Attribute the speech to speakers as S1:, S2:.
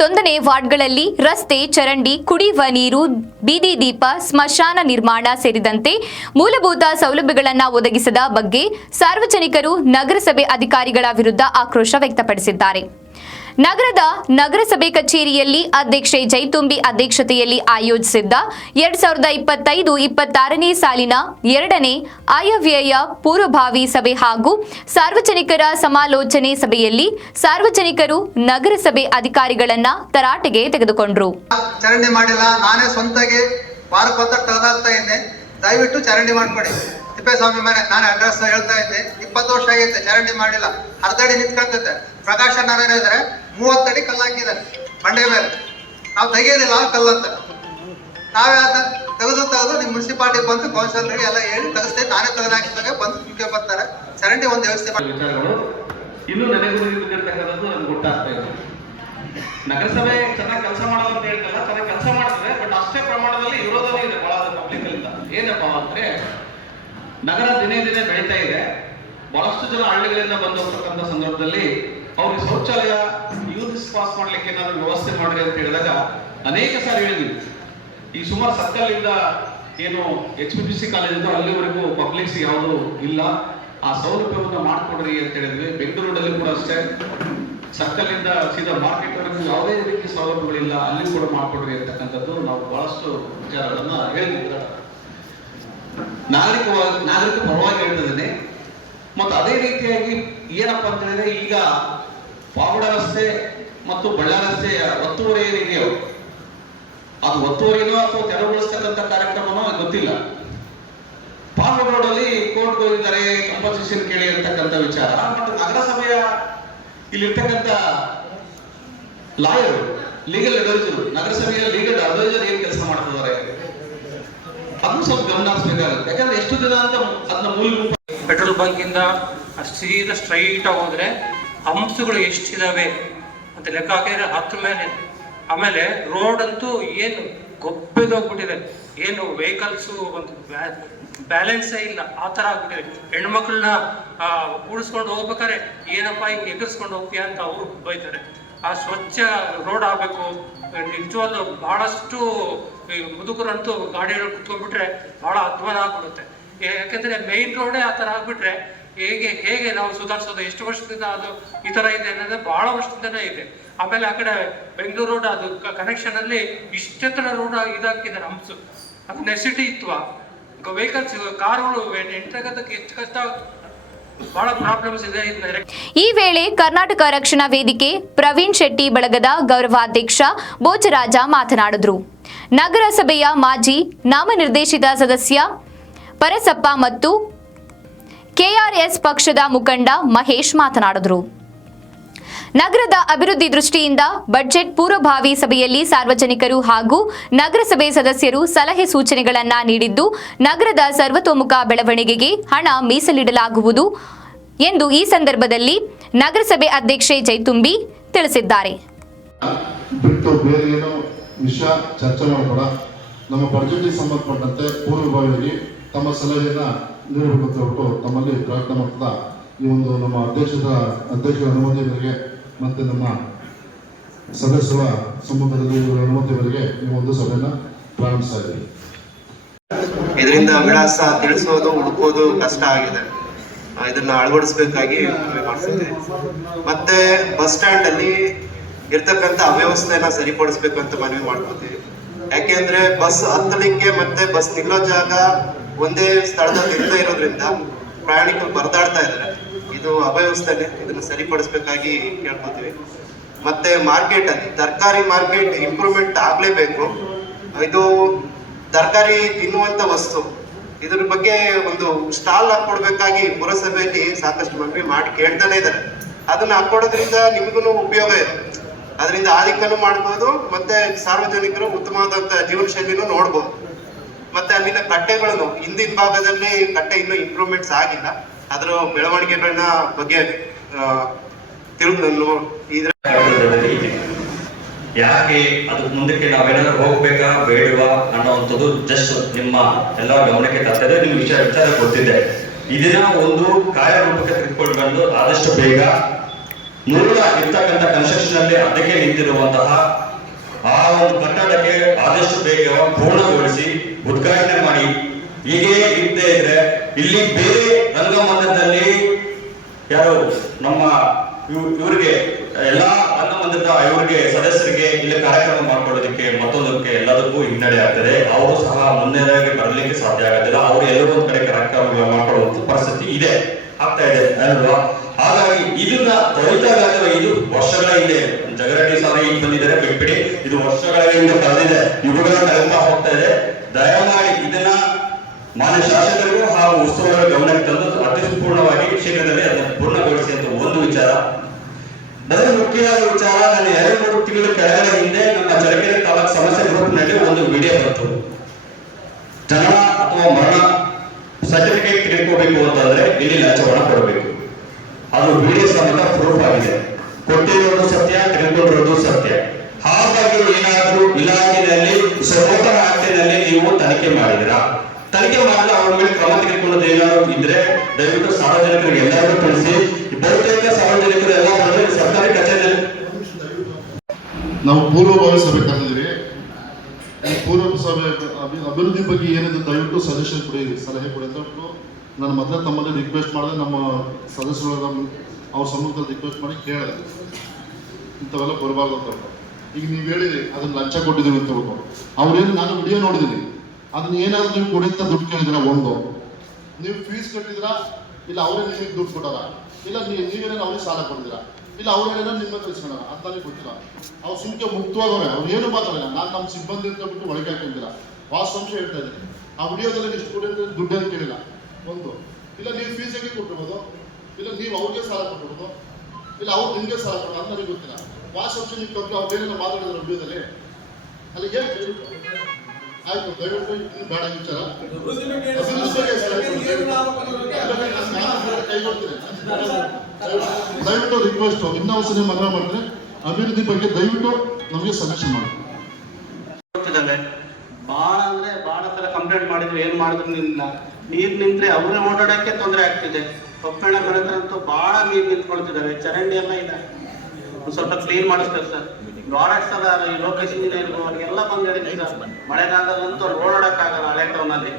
S1: ಇಪ್ಪತ್ತೊಂದನೇ ವಾರ್ಡ್ಗಳಲ್ಲಿ ರಸ್ತೆ, ಚರಂಡಿ, ಕುಡಿಯುವ ನೀರು, ಬೀದಿ ದೀಪ, ಸ್ಮಶಾನ ನಿರ್ಮಾಣ ಸೇರಿದಂತೆ ಮೂಲಭೂತ ಸೌಲಭ್ಯಗಳನ್ನು ಒದಗಿಸದ ಬಗ್ಗೆ ಸಾರ್ವಜನಿಕರು ನಗರಸಭೆ ಅಧಿಕಾರಿಗಳ ವಿರುದ್ಧ ಆಕ್ರೋಶ ವ್ಯಕ್ತಪಡಿಸಿದ್ದಾರೆ. ನಗರದ ನಗರಸಭೆ ಕಚೇರಿಯಲ್ಲಿ ಅಧ್ಯಕ್ಷೆ ಜೈತುಂಬಿ ಅಧ್ಯಕ್ಷತೆಯಲ್ಲಿ ಆಯೋಜಿಸಿದ್ದ ಎರಡ್ ಸಾವಿರದ ಇಪ್ಪತ್ತೈದು ಇಪ್ಪತ್ತಾರನೇ ಸಾಲಿನ ಎರಡನೇ ಆಯವ್ಯಯ ಪೂರ್ವಭಾವಿ ಸಭೆ ಹಾಗೂ ಸಾರ್ವಜನಿಕರ ಸಮಾಲೋಚನೆ ಸಭೆಯಲ್ಲಿ ಸಾರ್ವಜನಿಕರು ನಗರಸಭೆ ಅಧಿಕಾರಿಗಳನ್ನ ತರಾಟೆಗೆ ತೆಗೆದುಕೊಂಡರು.
S2: ಚರಂಡಿ ಮಾಡಿಲ್ಲ. ನಾನೇ ಸ್ವಂತಾಗಿ ಇದ್ದೆ. ದಯವಿಟ್ಟು ಚರಂಡಿ ಮಾಡ್ಕೊಡಿ. ತಿಪ್ಪೇಸ್ವಾಮಿ ಮನೆ, ನಾನು ಅಡ್ರೆಸ್ ಹೇಳ್ತಾ ಇದ್ದೆ. ಇಪ್ಪತ್ತು ವರ್ಷ ಆಗೈತೆ, ಚರಂಡಿ ಮಾಡಿಲ್ಲ. ಅರ್ಧಡಿ ನಿಂತ್ಕೊಳ್ತೈತೆ ಪ್ರಕಾಶ್ ನಾರಾಯಣ ಇದ್ರೆ. ಮೂವತ್ತಡಿ ಕಲ್ಲು ಹಾಕಿದ್ದಾರೆ. ಬಂಡೆ ಮೇಲೆ. ನಾವು ತೆಗೆಯೋದಿಲ್ಲ ಕಲ್ಲಂತ ನಾವೇ ಆತ ತೆಗೆದು ತೆಗೆದು ನಿಮ್ಮ ಮುನ್ಸಿಪಾಲ್ಟಿ ಬಂದು ಕೌನ್ಸಿಲರ್ಗೆ ಎಲ್ಲ ಹೇಳಿ ತೆಗೆಸ್ತೇವೆ ನಾನೇ ತೆಗೆದು ಹಾಕಿದಾಗ ಬಂದು ನಿಮ್ಗೆ ಬರ್ತಾರೆ. ಚರಂಡಿ ಒಂದು ವ್ಯವಸ್ಥೆ ಮಾಡಿ.
S3: ಇನ್ನೂ ಗೊತ್ತಾಗ್ತಾ ಇದೆ. ನಗರಸಭೆ ಚೆನ್ನಾಗಿ ಕೆಲಸ ಮಾಡೋದು ಅಂತ ಹೇಳ್ತಲ್ಲ, ಚೆನ್ನಾಗಿ ಕೆಲಸ ಮಾಡ್ತಾರೆ ಬಟ್ ಅಷ್ಟೇ ಪ್ರಮಾಣದಲ್ಲಿ ವಿರೋಧನೂ ಇದೆ ಬಹಳ ಪಬ್ಲಿಕ್ ಅಲ್ಲಿಂದ ಏನಪ್ಪ ಅಂದ್ರೆ, ನಗರ ದಿನೇ ದಿನೇ ಬೆಳೀತಾ ಇದೆ. ಬಹಳಷ್ಟು ಜನ ಹಳ್ಳಿಗಳಿಂದ ಬಂದು ಹೋಗ್ತಕ್ಕಂಥ ಸಂದರ್ಭದಲ್ಲಿ ಅವ್ರಿಗೆ ಶೌಚಾಲಯ ಯೂಸ್ ಪಾಸ್ ಮಾಡ್ಲಿಕ್ಕೆ ಏನಾದ್ರು ವ್ಯವಸ್ಥೆ ಮಾಡ್ರಿ ಅಂತ ಹೇಳಿದಾಗ ಅನೇಕ ಸಾರಿ ಹೇಳಿದ್ವಿ. ಈ ಸುಮಾರು ಸರ್ಕಲ್ ಇಂದ ಏನು ಎಚ್ ಪಿ ಪಿ ಸಿ ಕಾಲೇಜಿಂದ ಅಲ್ಲಿವರೆಗೂ ಪಬ್ಲಿಕ್ಸ್ ಯಾವುದು ಇಲ್ಲ. ಆ ಸೌಲಭ್ಯವನ್ನು ಮಾಡ್ಕೊಡ್ರಿ ಅಂತ ಹೇಳಿದ್ವಿ. ಬೆಂಗಳೂರಲ್ಲಿ ಕೂಡ ಅಷ್ಟೇ. ಸರ್ಕಲ್ ಇಂದ ಸೀದಾ ಮಾರ್ಕೆಟ್ ವರೆಗೂ ಯಾವುದೇ ರೀತಿ ಸೌಲಭ್ಯಗಳಿಲ್ಲ. ಅಲ್ಲಿ ಕೂಡ ಮಾಡ್ಕೊಡ್ರಿ ಅಂತಕ್ಕಂಥದ್ದು ನಾವು ಬಹಳಷ್ಟು ವಿಚಾರಗಳನ್ನ ಹೇಳಿದ್ವಿ. ನಾಗರಿಕವಾಗಿ, ನಾಗರಿಕ ಪರವಾಗಿ ಹೇಳ್ತಿದ್ದೇನೆ ಮತ್ತು ಅದೇ ರೀತಿಯಾಗಿ ಏನಪ್ಪಾ ಅಂತ ಹೇಳಿದ್ರೆ ಈಗ ಪಾವಡ ರಸ್ತೆ ಮತ್ತು ಬಳ್ಳಾರಿ ರಸ್ತೆಯ ಒತ್ತುವರಿ ಏನಿದೆಯೋ, ಅದು ಒತ್ತುವರಿನೋ ಅಥವಾ ತೆರವುಗೊಳಿಸ್ತಕ್ಕಂಥ ಕಾರ್ಯಕ್ರಮನೋ ಗೊತ್ತಿಲ್ಲ. ಪಾವಡ ರೋಡ್ ಅಲ್ಲಿ ಕೋರ್ಟ್ ಹೋಗಿದ್ದಾರೆ ಕಂಪನ್ಸೇಷನ್ ಕೇಳಿ ಅಂತಕ್ಕಂಥ ವಿಚಾರ. ಮತ್ತು ನಗರಸಭೆಯ ಇಲ್ಲಿರ್ತಕ್ಕಂಥ ಲಾಯರ್ ಲೀಗಲ್ ಅಡ್ವೈಸರ್ ನಗರಸಭೆಯ ಲೀಗಲ್ ಅಡ್ವೈಸರ್ ಏನ್ ಕೆಲಸ ಮಾಡ್ತಿದ್ದಾರೆ? ಅದನ್ನು ಸ್ವಲ್ಪ ಗಮನ ಯಾಕಂದ್ರೆ ಎಷ್ಟು ದಿನ ಅಂತ ಅದನ್ನ ಮೂಲ
S4: ಪೆಟ್ರೋಲ್ ಇಂದ ಸೀದಾ ಸ್ಟ್ರೈಟ್ ಹೋದ್ರೆ ಹಂಸಗಳು ಎಷ್ಟಿದಾವೆ ಅಂತ ಲೆಕ್ಕ ಹಾಕಿದ್ರೆ ಹತ್ತು ಮೇಲೆ. ಆಮೇಲೆ ರೋಡ್ ಅಂತೂ ಏನು ಗೊಬ್ಬೆದೋಗ್ಬಿಟ್ಟಿದೆ ಏನು ವೆಹಿಕಲ್ಸು ಒಂದು ಬ್ಯಾಲೆನ್ಸೇ ಇಲ್ಲ. ಆ ಥರ ಆಗ್ಬಿಟ್ಟಿದೆ. ಹೆಣ್ಮಕ್ಳನ್ನ ಕೂಡಿಸ್ಕೊಂಡು ಹೋಗ್ಬೇಕಾರೆ ಏನಪ್ಪ ಹಿಂಗೆ ಎಗರ್ಸ್ಕೊಂಡು ಹೋಗ್ತೀಯ ಅಂತ ಅವರು ಬೈತಾರೆ. ಆ ಸ್ವಚ್ಛ ರೋಡ್ ಆಗಬೇಕು. ನಿಜವಾದ ಬಹಳಷ್ಟು ಮುದುಕರಂತೂ ಗಾಡಿಯಲ್ಲಿ ಕುತ್ಕೊಂಡ್ಬಿಟ್ರೆ ಬಹಳ ಅಧ್ವಾನ ಆಗ್ಬಿಡುತ್ತೆ. ಯಾಕಂದ್ರೆ ಮೇನ್ ರೋಡೇ ಆ ಥರ ಆಗ್ಬಿಟ್ರೆ ಹೇಗೆ ಹೇಗೆ ನಾವು ಸುಧಾರಿಸೋದು, ಎಷ್ಟು ವರ್ಷದಿಂದ ಅದು ಈ ಥರ ಇದೆ ಅನ್ನೋದು ಬಹಳ ವರ್ಷದಿಂದನೇ ಇದೆ. ಆಮೇಲೆ ಆ ಕಡೆ ಬೆಂಗಳೂರು ರೋಡ್ ಅದು ಕನೆಕ್ಷನ್ ಅಲ್ಲಿ ಇಷ್ಟೆತ್ತರ ರೋಡ್ ಇದಾಕಿದ್ದಾರೆ ಹಂಸು ಅದು ನೆಸಿಟಿ ಇತ್ತು ವೆಹಿಕಲ್ಸ್ ಕಾರುಗಳು ಎಂಟ್ರಾಗೋದಕ್ಕೆ ಎಷ್ಟು ಕಷ್ಟ ಬಹಳ ಪ್ರಾಬ್ಲಮ್ಸ್ ಇದೆ
S1: ಈ ವೇಳೆ ಕರ್ನಾಟಕ ರಕ್ಷಣಾ ವೇದಿಕೆ ಪ್ರವೀಣ್ ಶೆಟ್ಟಿ ಬಳಗದ ಗೌರವಾಧ್ಯಕ್ಷ ಬೋಚರಾಜ ಮಾತನಾಡಿದರು. ನಗರಸಭೆಯ ಮಾಜಿ ನಾಮನಿರ್ದೇಶಿತ ಸದಸ್ಯ ಪರಸಪ್ಪ ಮತ್ತು ಕೆಆರ್ಎಸ್ ಪಕ್ಷದ ಮುಖಂಡ ಮಹೇಶ್ ಮಾತನಾಡಿದರು. ನಗರದ ಅಭಿವೃದ್ಧಿ ದೃಷ್ಟಿಯಿಂದ ಬಜೆಟ್ ಪೂರ್ವಭಾವಿ ಸಭೆಯಲ್ಲಿ ಸಾರ್ವಜನಿಕರು ಹಾಗೂ ನಗರಸಭೆ ಸದಸ್ಯರು ಸಲಹೆ ಸೂಚನೆಗಳನ್ನು ನೀಡಿದ್ದು, ನಗರದ ಸರ್ವತೋಮುಖ ಬೆಳವಣಿಗೆಗೆ ಹಣ ಮೀಸಲಿಡಲಾಗುವುದು ಎಂದು ಈ ಸಂದರ್ಭದಲ್ಲಿ ನಗರಸಭೆ ಅಧ್ಯಕ್ಷೆ ಜೈತುಂಬಿ ತಿಳಿಸಿದ್ದಾರೆ.
S5: ಬಿಟ್ಟು ಬೇರೆ ಏನೋ ವಿಷಯ ಚರ್ಚೆ ಮಾಡಬೇಡ. ನಮ್ಮ ಬಜೆಟ್ಗೆ ಸಂಬಂಧಪಟ್ಟಂತೆ ಪೂರ್ವಭಾವಿಯಾಗಿ ತಮ್ಮ ಸಲಹೆಯನ್ನ ನೀಡಬೇಕು ಅಂತ ಹೇಳ್ಬಿಟ್ಟು ತಮ್ಮಲ್ಲಿ ಪ್ರಾರ್ಥನೆ ಮಾಡ್ತಾ ಈ ಒಂದು ನಮ್ಮ ಅಧ್ಯಕ್ಷದ, ಅಧ್ಯಕ್ಷರ ಅನುಮತಿ ಮೇರೆಗೆ ಮತ್ತೆ ನಮ್ಮ ಸದಸ್ಯರ ಸಮ್ಮುಖದಲ್ಲಿ ಅನುಮತಿ ಈ ಒಂದು ಸಭೆಯನ್ನ ಪ್ರಾರಂಭಿಸ್ತಾ ಇದ್ದೀವಿ.
S6: ಇದರಿಂದ ವಿಳಾಸ ತಿಳಿಸೋದು, ಹುಡುಕೋದು ಕಷ್ಟ ಆಗಿದೆ. ಇದನ್ನ ಅಳವಡಿಸಬೇಕಾಗಿ ಮನವಿ ಮಾಡ್ತಿದ್ದೇನೆ ಮತ್ತೆ ಬಸ್ ಸ್ಟ್ಯಾಂಡ್ ಅಲ್ಲಿ ಇರ್ತಕ್ಕಂಥ ಅವ್ಯವಸ್ಥೆನ ಸರಿಪಡಿಸ್ಬೇಕಂತ ಮನವಿ ಮಾಡ್ಕೋತೀವಿ. ಯಾಕೆಂದ್ರೆ ಬಸ್ ಹತ್ತಲಿಕ್ಕೆ ಮತ್ತೆ ಬಸ್ ನಿಲ್ಲೋ ಜಾಗ ಒಂದೇ ಸ್ಥಳದಲ್ಲಿ ಇಲ್ಲದೆ ಇರೋದ್ರಿಂದ ಪ್ರಯಾಣಿಕರು ಪರದಾಡ್ತಾ ಇದ್ದಾರೆ. ಇದು ಅವ್ಯವಸ್ಥೆನೆ. ಇದನ್ನು ಸರಿಪಡಿಸ್ಬೇಕಾಗಿ ಕೇಳ್ಕೊತೀವಿ. ಮತ್ತೆ ಮಾರ್ಕೆಟ್ ಅಲ್ಲಿ, ತರಕಾರಿ ಮಾರ್ಕೆಟ್ ಇಂಪ್ರೂವ್ಮೆಂಟ್ ಆಗ್ಲೇಬೇಕು. ಇದು ತರಕಾರಿ ತಿನ್ನುವಂತ ವಸ್ತು. ಇದ್ರ ಬಗ್ಗೆ ಒಂದು ಸ್ಟಾಲ್ ಹಾಕೊಡ್ಬೇಕಾಗಿ ಪುರಸಭೆಯಲ್ಲಿ ಸಾಕಷ್ಟು ಮನವಿ ಮಾಡಿ ಕೇಳ್ತಾನೆ ಇದ್ದಾರೆ. ಅದನ್ನ ಹಾಕೊಡೋದ್ರಿಂದ ನಿಮಗೂ ಉಪಯೋಗ ಇದೆ. ಅದರಿಂದ ಆದಿಕ್ಕನ್ನು ಮಾಡ್ಬೋದು, ಮತ್ತೆ ಸಾರ್ವಜನಿಕರು ಉತ್ತಮವಾದಂತ ಜೀವನ ಶೈಲಿನೂ ನೋಡ್ಬೋದು. ಮತ್ತೆ ಅಲ್ಲಿನ ಕಟ್ಟೆಗಳನ್ನು, ಹಿಂದಿನ ಭಾಗದಲ್ಲಿ ಕಟ್ಟೆ ಇನ್ನೂ ಇಂಪ್ರೂವ್ಮೆಂಟ್ಸ್ ಆಗಿಲ್ಲ. ಅದರ ಬೆಳವಣಿಗೆಗಳನ್ನ ಬಗ್ಗೆ ತಿಳಿದು ಇದ್ರ
S7: ಯಾಕೆ ಅದು ಮುಂದಕ್ಕೆ ನಾವೇನಾದ್ರೂ ಹೋಗ್ಬೇಕಾ, ಬೇಡವಾ ಅನ್ನೋವಂಥದ್ದು ಜಸ್ಟ್ ನಿಮ್ಮ ಎಲ್ಲ ಗಮನಕ್ಕೆ ತರ್ತದೆ ನಿಮ್ಗೆ ವಿಷಯ ವಿಚಾರ ಗೊತ್ತಿದೆ. ಇದನ್ನ ಒಂದು ಕಾರ್ಯರೂಪಕ್ಕೆ ತೆಗೆದುಕೊಂಡು ಬಂದು ಆದಷ್ಟು ಬೇಗ ಮೂಲ ಇರ್ತಕ್ಕಂಥ ಕನ್ಸ್ಟ್ರಕ್ಷನ್ ಅಲ್ಲಿ ಅದಕ್ಕೆ ನಿಂತಿರುವಂತಹ ಆ ಒಂದು ಕಟ್ಟಡಕ್ಕೆ ಆದಷ್ಟು ಬೇಗ ಪೂರ್ಣಗೊಳಿಸಿ ಉದ್ಘಾಟನೆ ಮಾಡಿ. ಹೀಗೆ ಇದ್ದೇ ಇದ್ರೆ ಇಲ್ಲಿ ಬೇರೆ ರಂಗಮಂದಿರದಲ್ಲಿ ಯಾರು ನಮ್ಮ ಇವರಿಗೆ, ಎಲ್ಲಾ ರಂಗಮಂದಿರದ ಇವರಿಗೆ, ಸದಸ್ಯರಿಗೆ ಇಲ್ಲಿ ಕಾರ್ಯಕ್ರಮ ಮಾಡ್ಕೊಳ್ಳೋದಕ್ಕೆ ಮತ್ತೊಂದಕ್ಕೆ ಎಲ್ಲದಕ್ಕೂ ಹಿನ್ನಡೆ ಆಗ್ತದೆ. ಅವರು ಸಹ ಮುನ್ನೆಲೆಗೆ ಬರಲಿಕ್ಕೆ ಸಾಧ್ಯ ಆಗೋದಿಲ್ಲ. ಅವರು ಎಲ್ಲರೂ ಒಂದು ಕಡೆ ಕಾರ್ಯಕ್ರಮ ಮಾಡ್ಕೊಳ್ಳುವಂತ ಪರಿಸ್ಥಿತಿ ಇದೆ. ಆಗ್ತಾ ಇದೆ. ಅಲ್ವಾ? ಹಾಗಾಗಿ ಇದನ್ನ ತ್ವರಿತಗತಿಯ ಇದು ವರ್ಷಗಳ ಹಿಂದೆ ಜಗರಡ್ಡಿ ಸಾರಿ ಈಗ ಬಂದಿದ್ದಾರೆ, ಬಿಟ್ಬಿಡಿ. ಇದು ವರ್ಷಗಳ ಹಿಂದೆ ಕಳೆದಿದೆ ಯುಗಗಳ ಕಳೆತಾ ಹೋಗ್ತಾ ಇದೆ. ದಯಮಾಡಿ ಇದನ್ನ ಮಾನ್ಯ ಶಾಸಕರಿಗೂ ಹಾಗೂ ಉತ್ಸವಗಳ ಗಮನಕ್ಕೆ ತಂದು ಅತಿ ಪೂರ್ಣವಾಗಿ ಶೀಘ್ರದಲ್ಲಿ ಅದನ್ನು ಪೂರ್ಣಗೊಳಿಸಿ ಅಂತ ಒಂದು ವಿಚಾರ. ಅದರ ಮುಖ್ಯವಾದ ವಿಚಾರ, ನಾನು ಎರಡು, ಮೂರು ತಿಂಗಳ ಕೆಳಗಡೆ ಹಿಂದೆ ನಮ್ಮ ಚಳ್ಳಕೆರೆ ತಾಲೂಕು ಸಮಸ್ಯೆ ಗ್ರೂಪ್ನಲ್ಲಿ ಒಂದು ವಿಡಿಯೋ ಬಂತು. ಜನನ ಅಥವಾ ಮರಣ ಸರ್ಟಿಫಿಕೇಟ್ ತಿಳ್ಕೋಬೇಕು ಅಂತಂದ್ರೆ ಇಲ್ಲಿ ಲಂಚವನ್ನ ಕೊಡಬೇಕು. ಅದು ವಿಡಿಯೋ ಸಮೇತ ಪ್ರೂಫ್ ಆಗಿದೆ. ಕೊಟ್ಟಿರೋದು ಸತ್ಯ ತೆಗೆದುಕೊಂಡಿರೋದು ಸತ್ಯ. ಹಾಗಾಗಿ ಏನಾದರೂ ಇಲಾಖೆಯಲ್ಲಿ ಸ್ವತಂತ್ರ ಆಕ್ಟಿನಲ್ಲಿ ನೀವು ತನಿಖೆ ಮಾಡಿದಿರಾ ತನಿಖೆ ಮಾಡಿದ್ರೆ ಅವ್ರ ಮೇಲೆ ಕ್ರಮ ತೆಗೆದುಕೊಳ್ಳೋದು ಏನಾದ್ರು ಇದ್ರೆ ದಯವಿಟ್ಟು ಸಾರ್ವಜನಿಕರಿಗೆ ಎಲ್ಲರಿಗೂ ತಿಳಿಸಿ. ಬಹುತೇಕ ಸಾರ್ವಜನಿಕರು ಎಲ್ಲ ಸರ್ಕಾರಿ ಕಚೇರಿಯಲ್ಲಿ
S5: ನಾವು ಪೂರ್ವಭಾವಿ ಸಭೆ ಈ ಪೂರ್ವ ಸಭೆ ಅಭಿ- ಅಭಿವೃದ್ಧಿ ಬಗ್ಗೆ ಏನಿದೆ ದಯವಿಟ್ಟು ಸಜೆಷನ್ ಕೊಡಿ, ಸಲಹೆ ಕೊಡಿ ಅಂತ ನಾನು ಮೊದಲೇ ತಮ್ಮಲ್ಲಿ ರಿಕ್ವೆಸ್ಟ್ ಮಾಡಿದೆ, ನಮ್ಮ ಸದಸ್ಯರು ಅವ್ರ ಸಮ್ಮುಖದಲ್ಲಿ ರಿಕ್ವೆಸ್ಟ್ ಮಾಡಿ ಕೇಳಿದೆ. ಇಂಥವೆಲ್ಲ ಬರಬಾರ್ದು ಅಂತ ಈಗ ನೀವು ಹೇಳಿ ಅದನ್ನ ಲಂಚ ಕೊಟ್ಟಿದ್ದೀವಿ ಅಂತ ಹೇಳ್ಬೋದು ಅವ್ರೇನು, ನಾನು ವಿಡಿಯೋ ನೋಡಿದ್ದೀನಿ. ಅದನ್ನ ಏನಾದ್ರು ನೀವು ಕೊಡಿ ಅಂತ ದುಡ್ಡು ಕೇಳಿದಿರ ಒಂದು. ನೀವು ಫೀಸ್ ಕಟ್ಟಿದ್ರಾ ಇಲ್ಲ ಅವರೇ ನಿಮಗೆ ದುಡ್ಡು ಕೊಡೋರ ಇಲ್ಲ ನೀವು ನೀವೇನೇನು ಅವ್ರಿಗೆ ಸಾಲ ಕೊಡ್ತೀರಾ? ಇಲ್ಲ ಅವ್ರೇನೇನೋ ನಿಮ್ಮ ಹತ್ರ ಅಂತ ನನಗೆ ಗೊತ್ತಿಲ್ಲ. ಅವ್ರು ಸುಮ್ಕೆ ಮುಕ್ತವಾಗವ್ರೆ ಅವ್ರು ಏನು ಮಾತಾಡಲ್ಲ. ನಾನು ನಮ್ಮ ಸಿಬ್ಬಂದಿ ಅಂತ ಬಿಟ್ಟು ಒಳಗೆ ಹಾಕೊಂಡಿಲ್ಲ. ವಾಸ್ತವಾಂಶ ಹೇಳ್ತಾ ಇದ್ದೀನಿ. ಆ ವಿಡಿಯೋದಲ್ಲಿ ಇಷ್ಟು ಕೊಡಿ ದುಡ್ಡು ಅಂತ ಕೇಳಿಲ್ಲ. ಒಂದು. ಇಲ್ಲ, ನೀವು ಫೀಸ್ ಹೇಗೆ ಕೊಟ್ಟಿರ್ಬೋದು ಇಲ್ಲ, ನೀವು ಅವ್ರಿಗೆ ಸಾಲ ಕೊಟ್ಟಿರ್ಬೋದು ಇಲ್ಲ, ಅವ್ರು ನಿಮಗೆ ಸಾಲ ಕೊಡೋದು ಅಂತ ನನಗೆ ಗೊತ್ತಿಲ್ಲ. ವಾಸ್ತವಾಂಶ ನೀವು ಕೊಟ್ಟು ಅವ್ರು ಬೇರೆ ಮಾತಾಡಿದ್ರು ವಿಡಿಯೋದಲ್ಲಿ ಅಲ್ಲಿ ಏನು ಆಯ್ತು, ದಯವಿಟ್ಟು ಇನ್ನು ಬೇಡ ವಿಚಾರ. ದಯವಿಟ್ಟು ರಿಕ್ವೆಸ್ಟ್ ಇನ್ನೊಂದ್ಸರಿ ಮನವಿ ಮಾಡಿದ್ರೆ ಅಭಿವೃದ್ಧಿ ಬಗ್ಗೆ ದಯವಿಟ್ಟು ನಮಗೆ ಸಜೆಷನ್ ಮಾಡಿ.
S8: ಬಾಳ ಅಂದ್ರೆ ಬಾಳ ಸಲ ಕಂಪ್ಲೇಂಟ್ ಮಾಡಿದ್ರು, ಏನ್ ಮಾಡಿದ್ರು ನಿನ್ನ ನೀರ್ ನಿಂತ್ರೆ ಅವರೇ ಓಡಾಡಕ್ಕೆ ತೊಂದರೆ ಆಗ್ತಿದೆ. ಕಪ್ಪೆಣ್ಣ ಬೆಳೆದ್ರಂತೂ ಬಹಳ ನೀರ್ ನಿಂತ್ಕೊಳ್ತಿದ್ದಾವೆ ಚರಂಡಿ ಎಲ್ಲ ಇದೆ. ಸ್ವಲ್ಪ ಕ್ಲೀನ್ ಮಾಡಿಸ್ಬೇಕು ಸರ್. ಬಹಳಷ್ಟು ಅಲ್ಲ ಈ ಲೋಕೇಶ್ ಇಂಜಿನಿಯರ್ ಅವ್ರಿಗೆಲ್ಲ ಬಂದು ಹೇಳಿದ್ವಿ ಸರ್. ಮಳೆಗಾಲದಲ್ಲಂತೂ ಓಡಾಡಕ್ಕಾಗಲ್ಲ ಹಳೆ ಟೌನಲ್ಲಿ